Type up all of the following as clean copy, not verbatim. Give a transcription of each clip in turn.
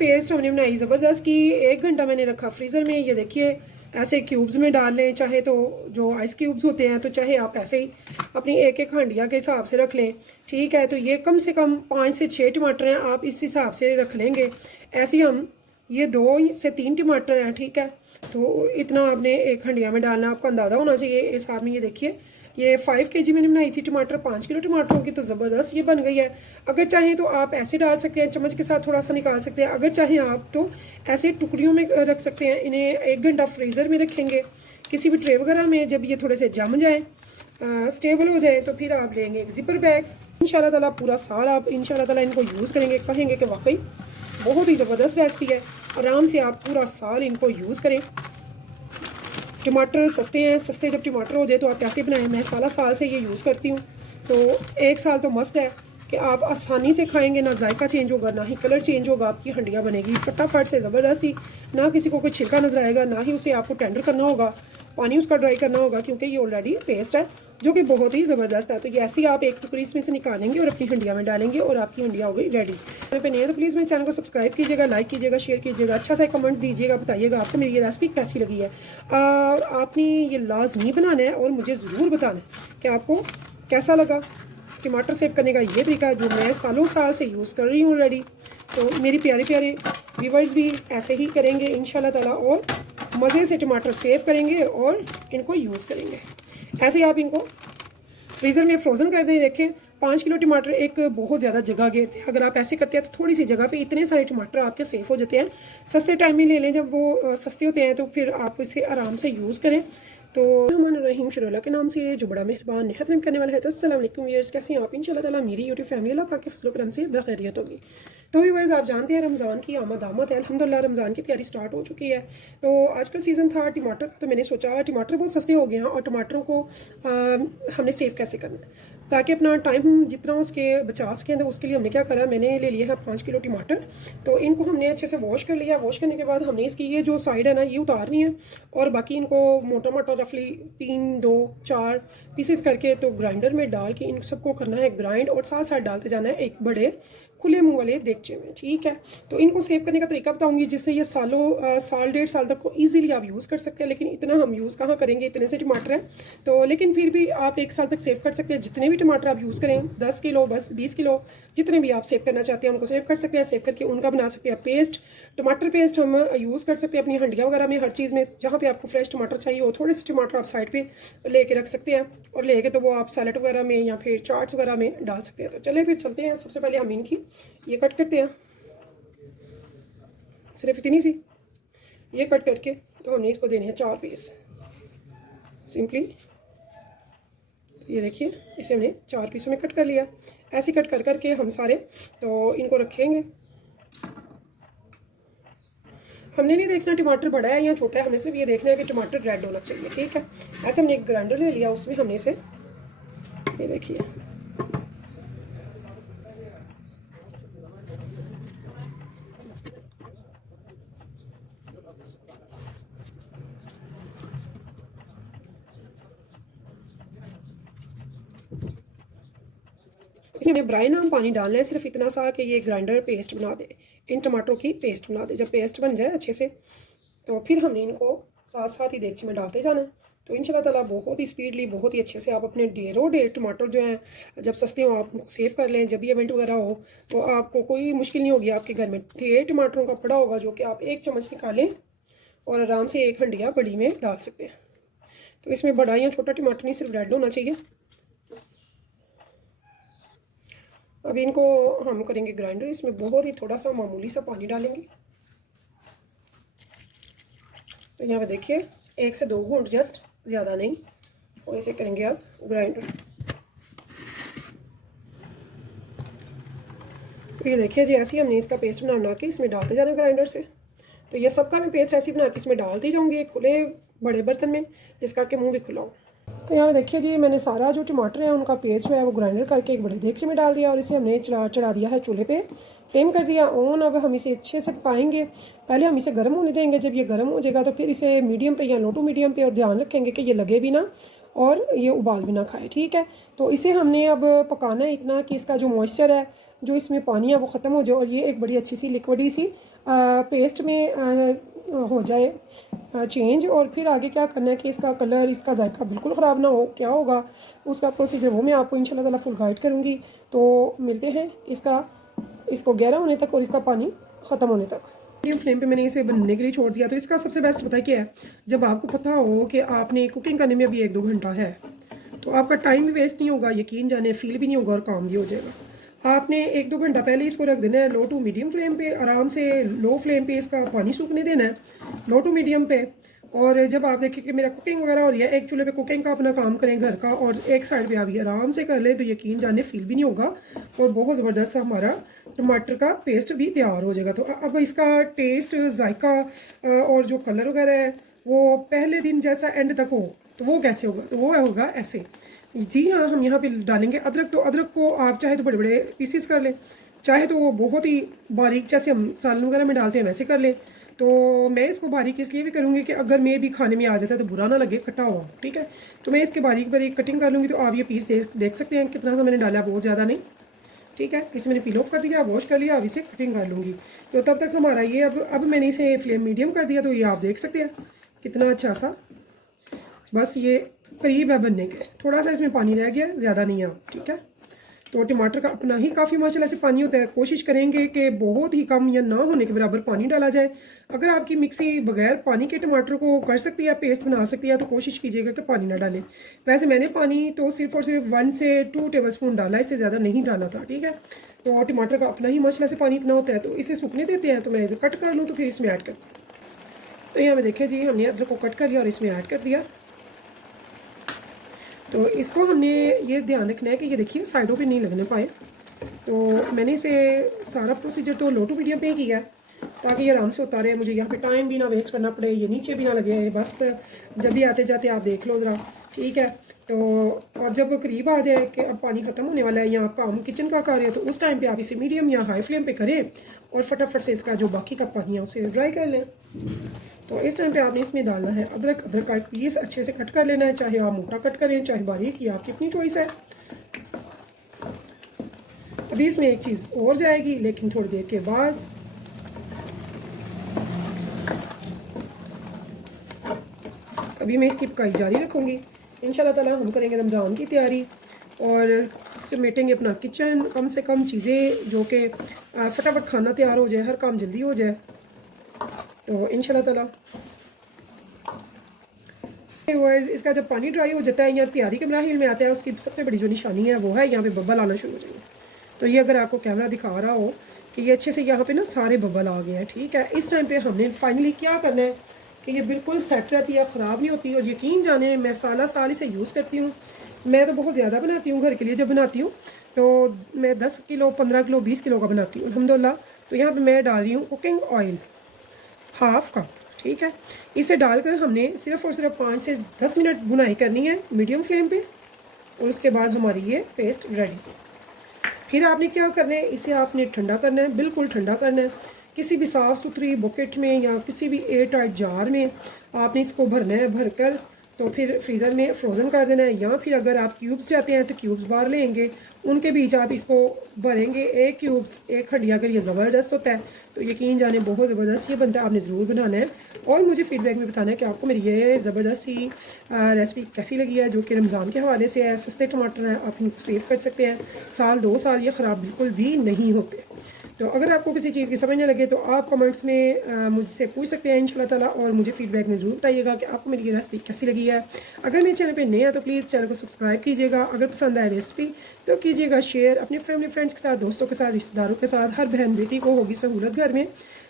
Paste हमने बनाई ज़बरदस्त की। 1 घंटा मैंने रखा फ्रीज़र में। ये देखिए ऐसे क्यूब्स में डाल लें, चाहे तो जो आइस क्यूब्स होते हैं, तो चाहे आप ऐसे ही अपनी एक एक हांडिया के हिसाब से रख लें। ठीक है, तो ये कम से कम 5 से 6 टमाटर हैं, आप इस हिसाब से रख लेंगे। ऐसे ही हम ये 2 से 3 टमाटर हैं, ठीक है, तो इतना आपने एक हंडिया में डालना, आपको अंदाज़ा होना चाहिए इस हिसाब में। ये देखिए ये 5 kg मैंने बनाई थी टमाटर, 5 किलो टमाटरों की, तो ज़बरदस्त ये बन गई है। अगर चाहें तो आप ऐसे डाल सकते हैं, चम्मच के साथ थोड़ा सा निकाल सकते हैं। अगर चाहें आप तो ऐसे टुकड़ियों में रख सकते हैं। इन्हें 1 घंटा फ्रीज़र में रखेंगे किसी भी ट्रे वगैरह में। जब ये थोड़े से जम जाए, स्टेबल हो जाए, तो फिर आप लेंगे एक ज़िपर बैग। इंशाल्लाह ताला पूरा साल आप इंशाल्लाह ताला इनको यूज़ करेंगे, कहेंगे कि वाकई बहुत ही ज़बरदस्त रेसिपी है। आराम से आप पूरा साल इनको यूज़ करें। टमाटर सस्ते हैं, सस्ते जब टमाटर हो जाए तो आप कैसे बनाएं। मैं साल से ये यूज़ करती हूँ, तो 1 साल तो मस्ट है कि आप आसानी से खाएंगे। ना जायका चेंज होगा, ना ही कलर चेंज होगा, आपकी हंडिया बनेगी फटाफट से ज़बरदस्त ही। ना किसी को कोई छिलका नजर आएगा, ना ही उसे आपको टेंडर करना होगा, पानी उसका ड्राई करना होगा, क्योंकि ये ऑलरेडी पेस्ट है जो कि बहुत ही ज़बरदस्त है। तो ये ऐसे ही आप एक टुकड़ी इसमें से निकालेंगे और अपनी हंडिया में डालेंगे और आपकी हंडिया हो गई रेडी। चैनल पे नए तो प्लीज़ मेरे चैनल को सब्सक्राइब कीजिएगा, लाइक कीजिएगा, शेयर कीजिएगा, अच्छा सा कमेंट दीजिएगा, बताइएगा आपको मेरी ये रेसिपी कैसी लगी है। आपने ये लाजमी बनाना है और मुझे ज़रूर बताना है कि आपको कैसा लगा। टमाटर सेव करने का ये तरीका है जो मैं सालों साल से यूज़ कर रही हूँ ऑलरेडी। तो मेरे प्यारे प्यारे व्यूवर्स भी ऐसे ही करेंगे इंशाल्लाह ताला और मज़े से टमाटर सेव करेंगे और इनको यूज़ करेंगे। ऐसे ही आप इनको फ्रीज़र में फ्रोज़न कर दें। देखें 5 किलो टमाटर एक बहुत ज़्यादा जगह घेरते हैं। अगर आप ऐसे करते हैं तो थोड़ी सी जगह पे इतने सारे टमाटर आपके सेफ हो जाते हैं। सस्ते टाइम में ले लें, जब वो सस्ते होते हैं तो फिर आप इसे आराम से यूज़ करें। तो रहीम शुरुल्ला के नाम से जो बड़ा मेहरबान निहायत रहम करने वाला है। तो अस्सलाम वालेकुम व्यूअर्स, कैसे हैं आप? इंशाल्लाह ताला मेरी यूट्यूब फैमिली अल्लाह पाक के फजल करम से बखैरियत होगी। तो व्यूअर्स, आप जानते हैं रमज़ान की आमद है, अल्हम्दुलिल्लाह रमज़ान की तैयारी स्टार्ट हो चुकी है। तो आजकल सीज़न था टमाटर का, तो मैंने सोचा टमाटर बहुत सस्ते हो गए हैं और टमाटरों को हमने सेव कैसे करना है ताकि अपना टाइम जितना उसके बचा सकें। तो उसके लिए हमने क्या करा, मैंने ले लिया है 5 किलो टमाटर। तो इनको हमने अच्छे से वॉश कर लिया। वॉश करने के बाद हमने इसकी ये जो साइड है ना, ये उतारनी है और बाकी इनको मोटा मोटा रफली 3, 2, 4 पीसेस करके तो ग्राइंडर में डाल के इन सबको करना है ग्राइंड और साथ साथ डालते जाना है एक बड़े खुले मुंह वाले देगचे में। ठीक है, तो इनको सेव करने का तरीका बताऊंगी जिससे ये साल 1.5 साल तक को ईजिली आप यूज़ कर सकते हैं। लेकिन इतना हम यूज़ कहाँ करेंगे, इतने से टमाटर हैं तो। लेकिन फिर भी आप 1 साल तक सेव कर सकते हैं। जितने भी टमाटर आप यूज़ करें, 10 किलो, बस 20 किलो, जितने भी आप सेव करना चाहते हैं उनको सेव कर सकते हैं। सेव करके उनका बना सकते हैं पेस्ट। टमाटर पेस्ट हम यूज़ कर सकते हैं अपनी हंडिया वगैरह में, हर चीज़ में। जहाँ पे आपको फ्रेश टमाटर चाहिए हो, थोड़े से टमाटर आप साइड पे लेके रख सकते हैं और लेके तो वो आप सैलेड वगैरह में या फिर चाट्स वगैरह में डाल सकते हैं। तो चलिए फिर चलते हैं। सबसे पहले हम इनकी ये कट करते हैं, सिर्फ इतनी सी ये कट करके। तो हमने इसको देने हैं 4 पीस सिंपली। ये देखिए इसे हमने 4 पीसों में कट कर लिया। ऐसे कट कर करके हम सारे तो इनको रखेंगे। हमने नहीं देखना टमाटर बड़ा है या छोटा है, हमने सिर्फ ये देखना है कि टमाटर रेड होना चाहिए। ठीक है, ऐसे हमने एक ग्राइंडर ले लिया, उसमें हमने इसे ये देखिए इसमें ब्राइन हम पानी डालना है, सिर्फ इतना सा कि ये ग्राइंडर पेस्ट बना दे, इन टमाटरों की पेस्ट बना दे। जब पेस्ट बन जाए अच्छे से तो फिर हमने इनको साथ साथ ही देगचे में डालते जाना है। तो इंशाल्लाह ताला बहुत ही स्पीडली, बहुत ही अच्छे से आप अपने ढेरों टमाटर जो हैं जब सस्ते हो आप उनको सेव कर लें। जब भी इवेंट वगैरह हो तो आपको कोई मुश्किल नहीं होगी, आपके घर में ढेर टमाटरों का पड़ा होगा जो कि आप एक चम्मच निकालें और आराम से एक हंडिया बड़ी में डाल सकते हैं। तो इसमें बड़ा या छोटा टमाटर नहीं, सिर्फ रेड होना चाहिए। अब इनको हम करेंगे ग्राइंडर। इसमें बहुत ही थोड़ा सा मामूली सा पानी डालेंगे। तो यहाँ पे देखिए 1 से 2 घूंट, जस्ट, ज़्यादा नहीं। और इसे करेंगे अब ग्राइंडर। तो ये देखिए जी, ऐसे ही हमने इसका पेस्ट बना के इसमें डालते जाना ग्राइंडर से। तो ये सबका मैं पेस्ट ऐसे ही बना के इसमें डालती जाऊँगी एक खुले बड़े बर्तन में, जिसका कि मुँह भी खुला हो। तो यहाँ पे देखिए जी, मैंने सारा जो टमाटर है उनका पेस्ट जो है वो ग्राइंडर करके एक बड़े देगचे में डाल दिया और इसे हमने चढ़ा दिया है चूल्हे पे, फ्लेम कर दिया ऑन। अब हम इसे अच्छे से पकाएंगे। पहले हम इसे गर्म होने देंगे। जब ये गर्म हो जाएगा तो फिर इसे मीडियम पे या लो टू मीडियम पे, और ध्यान रखेंगे कि ये लगे भी ना और ये उबाल भी ना खाए, ठीक है। तो इसे हमने अब पकाना है इतना कि इसका जो मॉइस्चर है, जो इसमें पानी है, वो ख़त्म हो जाए और ये एक बड़ी अच्छी सी लिक्विडी सी पेस्ट में हो जाए चेंज। और फिर आगे क्या करना है कि इसका कलर, इसका जायका बिल्कुल ख़राब ना हो, क्या होगा उसका प्रोसीजर वो मैं आपको इंशाल्लाह ताला फुल गाइड करूँगी। तो मिलते हैं इसको गहरा होने तक और इसका पानी ख़त्म होने तक। मीडियम फ्लेम पे मैंने इसे बनने के लिए छोड़ दिया। तो इसका सबसे बेस्ट पता है क्या है, जब आपको पता हो कि आपने कुकिंग करने में अभी 1-2 घंटा है, तो आपका टाइम भी वेस्ट नहीं होगा, यकीन जाने फील भी नहीं होगा और काम भी हो जाएगा। आपने 1-2 घंटा पहले इसको रख देना है लो टू मीडियम फ्लेम पे, आराम से लो फ्लेम पे इसका पानी सूखने देना है, लो टू मीडियम पे। और जब आप देखें कि मेरा कुकिंग वगैरह हो रही है, एक चूल्हे पे कुकिंग का अपना काम करें घर का और एक साइड पे आप ये आराम से कर लें, तो यकीन जाने फील भी नहीं होगा और बहुत ज़बरदस्त हमारा टमाटर का पेस्ट भी तैयार हो जाएगा। तो अब इसका टेस्ट, जायका और जो कलर वगैरह है वो पहले दिन जैसा एंड तक हो, तो वो कैसे होगा, तो वो होगा ऐसे। जी हाँ, हम यहाँ पे डालेंगे अदरक। तो अदरक को आप चाहे तो बड़े बड़े पीसीस कर लें, चाहे तो वो बहुत ही बारीक जैसे हम सालन वगैरह में डालते हैं वैसे कर लें। तो मैं इसको बारीक इसलिए भी करूँगी कि अगर मैं भी खाने में आ जाता है तो बुरा ना लगे कटा हुआ, ठीक है। तो मैं इसके बारीक बारीक कटिंग कर लूँगी। तो आप ये पीस देख सकते हैं कितना सा मैंने डाला, बहुत ज़्यादा नहीं, ठीक है। इसे मैंने पील ऑफ कर दिया, वॉश कर लिया, अब इसे कटिंग कर लूँगी। तो तब तक हमारा ये अब मैंने इसे फ्लेम मीडियम कर दिया, तो ये आप देख सकते हैं कितना अच्छा सा, बस ये करीब है बनने के, थोड़ा सा इसमें पानी रह गया, ज़्यादा नहीं है, ठीक है। तो टमाटर का अपना ही काफ़ी माशाल्लाह से पानी होता है। कोशिश करेंगे कि बहुत ही कम या ना होने के बराबर पानी डाला जाए। अगर आपकी मिक्सी बगैर पानी के टमाटर को कर सकती है, पेस्ट बना सकती है, तो कोशिश कीजिएगा कि पानी ना डालें। वैसे मैंने पानी तो सिर्फ और सिर्फ 1 से 2 टेबलस्पून डाला, इससे ज़्यादा नहीं डाला था, ठीक है। तो टमाटर का अपना ही माशाल्लाह से पानी इतना होता है। तो इसे सूखने देते हैं, तो मैं इसे कट कर लूँ तो फिर इसमें ऐड करती हूँ। तो यहाँ पे देखिए जी, हमने अदरक को कट कर लिया और इसमें ऐड कर दिया। तो इसको हमने ये ध्यान रखना है कि ये देखिए साइडों पे नहीं लगने पाए। तो मैंने इसे सारा प्रोसीजर तो लो टू मीडियम पे ही किया है ताकि ये आराम से होता रहे, मुझे यहाँ पे टाइम भी ना वेस्ट करना पड़े, ये नीचे भी ना लगे। बस जब भी आते जाते आप देख लो ज़रा, ठीक है। तो और जब करीब आ जाए कि अब पानी ख़त्म होने वाला है या आपका हम किचन का कर रहे हैं, तो उस टाइम पे आप इसे मीडियम या हाई फ्लेम पे करें और फटाफट से इसका जो बाकी का पानी है उसे ड्राई कर लें। तो इस टाइम पे आपने इसमें डालना है अदरक का एक पीस अच्छे से कट कर लेना है, चाहे आप मोटा कट करें चाहे बारीक, ये आपकी अपनी चॉइस है। अभी इसमें एक चीज़ और जाएगी लेकिन थोड़ी देर के बाद। अभी मैं इसकी पकाई जारी रखूँगी। इंशाल्लाह ताला हम करेंगे रमज़ान की तैयारी और समेटेंगे अपना किचन, कम से कम चीज़ें जो कि फटाफट खाना तैयार हो जाए, हर काम जल्दी हो जाए। तो इंशाल्लाह ताला इसका जब पानी ड्राई हो जाता है या तैयारी के मराहिल में आता है, उसकी सबसे बड़ी जो निशानी है वो है यहाँ पे बबल आना शुरू हो जाएंगे। तो ये अगर आपको कैमरा दिखा रहा हो कि ये अच्छे से यहाँ पे ना सारे बबल आ गए हैं, ठीक है। इस टाइम पे हमने फाइनली क्या करना है कि ये बिल्कुल सेट रहती है, ख़राब नहीं होती। और यकीन जाने मैं साल इसे यूज़ करती हूँ। मैं तो बहुत ज़्यादा बनाती हूँ घर के लिए, जब बनाती हूँ तो मैं 10 किलो 15 किलो 20 किलो का बनाती हूँ अल्हम्दुलिल्लाह। तो यहाँ पर मैं डाल रही हूँ कुकिंग ऑयल हाफ कप, ठीक है। इसे डालकर हमने सिर्फ और सिर्फ 5 से 10 मिनट भुनाई करनी है मीडियम फ्लेम पे और उसके बाद हमारी ये पेस्ट रेडी। फिर आपने क्या करना है, इसे आपने ठंडा करना है, बिल्कुल ठंडा करना है। किसी भी साफ़ सुथरी बकेट में या किसी भी एयर टाइट जार में आपने इसको भरना है, भरकर तो फिर फ्रीज़र में फ्रोज़न कर देना है। या फिर अगर आप क्यूब्स चाहते हैं तो क्यूब्स बाहर लेंगे, उनके बीच आप इसको भरेंगे। एक क्यूब्स एक हड्डिया के लिए ज़बरदस्त होता है। तो यकीन जाने बहुत ज़बरदस्त ये बनता है, आपने ज़रूर बनाना है और मुझे फीडबैक में बताना है कि आपको मेरी ये ज़बरदस्त सी रेसिपी कैसी लगी है, जो कि रमज़ान के हवाले से है। सस्ते टमाटर हैं, आप इनको सेव कर सकते हैं, 1-2 साल ये ख़राब बिल्कुल भी नहीं होते। तो अगर आपको किसी चीज़ की समझ नहीं लगे तो आप कमेंट्स में मुझसे पूछ सकते हैं इंशाल्लाह ताला, और मुझे फीडबैक में ज़रूर बताइएगा कि आपको मेरी ये रेसिपी कैसी लगी है। अगर मेरे चैनल पे नए हैं तो प्लीज़ चैनल को सब्सक्राइब कीजिएगा। अगर पसंद आए रेसिपी तो कीजिएगा शेयर अपने फैमिली फ्रेंड्स के साथ, दोस्तों के साथ, रिश्तेदारों के साथ। हर बहन बेटी को होगी सहूलत घर में,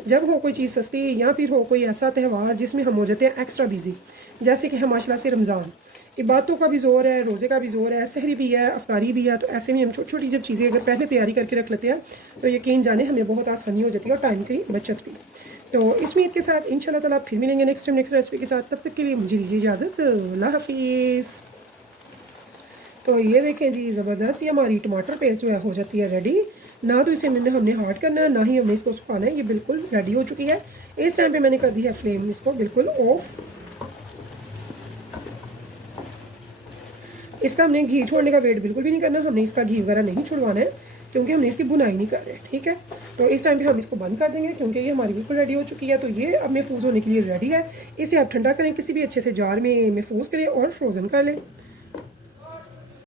जब हो कोई चीज़ सस्ती या फिर हो कोई ऐसा त्यौहार जिसमें हम हो जाते हैं एक्स्ट्रा बिजी, जैसे कि हम माशाल्लाह से रमज़ान, इबादतों का भी ज़ोर है, रोज़े का भी ज़ोर है, सहरी भी है, अफ्तारी भी है। तो ऐसे में हम छोटी छोटी जब चीज़ें अगर पहले तैयारी करके रख लेते हैं तो यकीन जाने हमें बहुत आसानी हो जाती है और टाइम की बचत भी। तो इस उम्मीद के साथ इंशाल्लाह ताला फिर मिलेंगे नेक्स्ट रेसिपी के साथ। तब तक के लिए मुझे दीजिए इजाज़त, अल्लाह हाफिज़। तो ये देखें जी, ज़बरदस्त ये हमारी टमाटर पेस्ट जो है हो जाती है रेडी। ना तो इसे हमने हार्ड करना है, ना ही हमने इसको सुखाना है, ये बिल्कुल रेडी हो चुकी है। इस टाइम पे मैंने कर दी है फ्लेम इसको बिल्कुल ऑफ। इसका हमने घी छोड़ने का वेट बिल्कुल भी नहीं करना, हमने इसका घी वगैरह नहीं छुड़वाना है क्योंकि हमने इसकी बुनाई नहीं कर रहे। ठीक है, तो इस टाइम पे हम इसको बंद कर देंगे क्योंकि ये हमारी बिल्कुल रेडी हो चुकी है। तो ये अब महफूज होने के लिए रेडी है। इसे आप ठंडा करें, किसी भी अच्छे से जार में महफूज करें और फ्रोज़न कर लें।